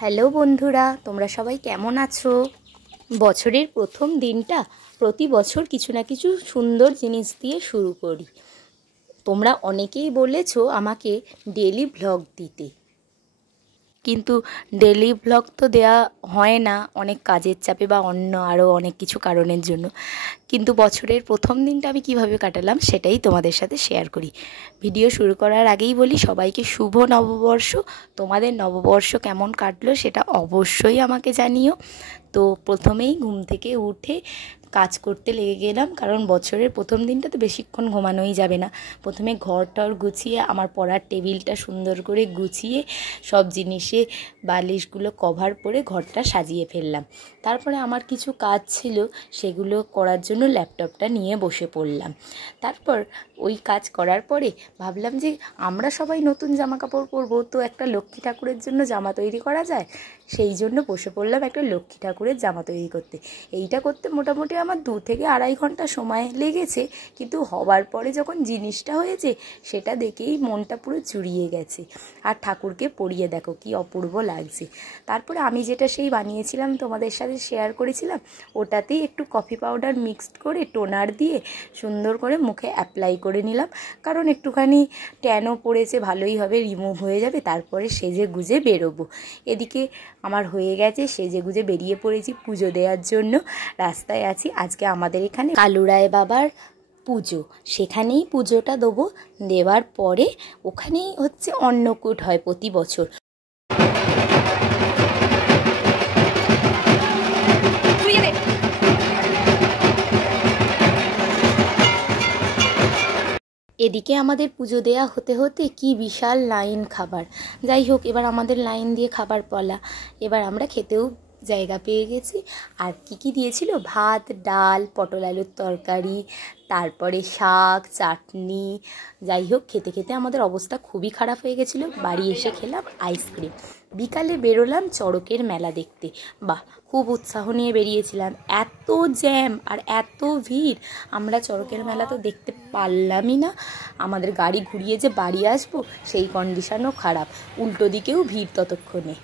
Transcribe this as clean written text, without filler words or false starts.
Hello বন্ধুরা, তোমরা সবাই কেমন আছো? বছরের প্রথম দিনটা প্রতি বছর কিছু না কিছু সুন্দর জিনিস দিয়ে শুরু করি। তোমরা অনেকেই বলেছো আমাকে ডেলি ভ্লগ দিতে, কিন্তু ডেলি ভ্লগ তো দেয়া হয় না অনেক কাজের চাপে বা অন্য আরও অনেক কিছু কারণের জন্য। কিন্তু বছরের প্রথম দিনটা আমি কিভাবে কাটালাম সেটাই তোমাদের সাথে শেয়ার করি। ভিডিও শুরু করার আগেই বলি সবাইকে শুভ নববর্ষ। তোমাদের নববর্ষ কেমন কাটলো সেটা অবশ্যই আমাকে জানিও। তো প্রথমেই ঘুম থেকে উঠে কাজ করতে লেগে গেলাম, কারণ বছরের প্রথম দিনটা তো বেশিক্ষণ ঘুমানোই যাবে না। প্রথমে ঘর টর গুছিয়ে আমার পড়ার টেবিলটা সুন্দর করে গুছিয়ে সব জিনিসে বালিশগুলো কভার করে ঘরটা সাজিয়ে ফেললাম। তারপরে আমার কিছু কাজ ছিল, সেগুলো করার জন্য ল্যাপটপটা নিয়ে বসে পড়লাম। তারপর ওই কাজ করার পরে ভাবলাম যে আমরা সবাই নতুন জামা কাপড় পরবো, তো একটা লক্ষ্মী ঠাকুরের জন্য জামা তৈরি করা যায়। সেই জন্য বসে পড়লাম একটা লক্ষ্মী ঠাকুরের জামা তৈরি করতে। এইটা করতে মোটামুটি আমার 2 থেকে আড়াই ঘন্টা সময় লেগেছে, কিন্তু হবার পরে যখন জিনিসটা হয়েছে সেটা দেখেই মনটা পুরো জুড়িয়ে গেছে। আর ঠাকুরকে পরিয়ে দেখো কি অপূর্ব লাগছে। তারপরে আমি যেটা সেই বানিয়েছিলাম তোমাদের সাথে শেয়ার করেছিলাম, ওটাতেই একটু কফি পাউডার মিক্সড করে টোনার দিয়ে সুন্দর করে মুখে অ্যাপ্লাই করে নিলাম, কারণ একটুখানি ট্যানও পড়েছে, ভালোই হবে, রিমুভ হয়ে যাবে। তারপরে সেজে গুজে বেরোবো। এদিকে আমার হয়ে গেছে, সেজে গুজে বেরিয়ে পড়েছি পুজো দেওয়ার জন্য। রাস্তায় আছি, আজকে আমাদের এখানে কালুরায় বাবার পুজো, সেখানেই পুজোটা দেবো। দেওয়ার পরে ওখানেই হচ্ছে অন্নকূট হয় প্রতি বছর। এদিকে আমাদের পুজো দেয়া হতে হতে কি বিশাল লাইন খাবার। যাই হোক, এবার আমাদের লাইন দিয়ে খাবার পালা। এবার আমরা খেতেও জায়গা পেয়ে গেছি। আর কি দিয়েছিল, ভাত, ডাল, পটল আলুর তরকারি, তারপরে শাক, চাটনি। যাই হোক, খেতে খেতে আমাদের অবস্থা খুবই খারাপ হয়ে গেছিলো। বাড়ি এসে খেলাম আইসক্রিম। বিকালে বেরোলাম চড়কের মেলা দেখতে। বাহ, খুব উৎসাহ নিয়ে বেরিয়েছিলাম। এত জ্যাম আর এত ভিড়, আমরা চড়কের মেলা তো দেখতে পারলামই না। আমাদের গাড়ি ঘুরিয়ে যে বাড়ি আসবো সেই কন্ডিশনও খারাপ, উল্টো দিকেও ভিড় ততক্ষণে।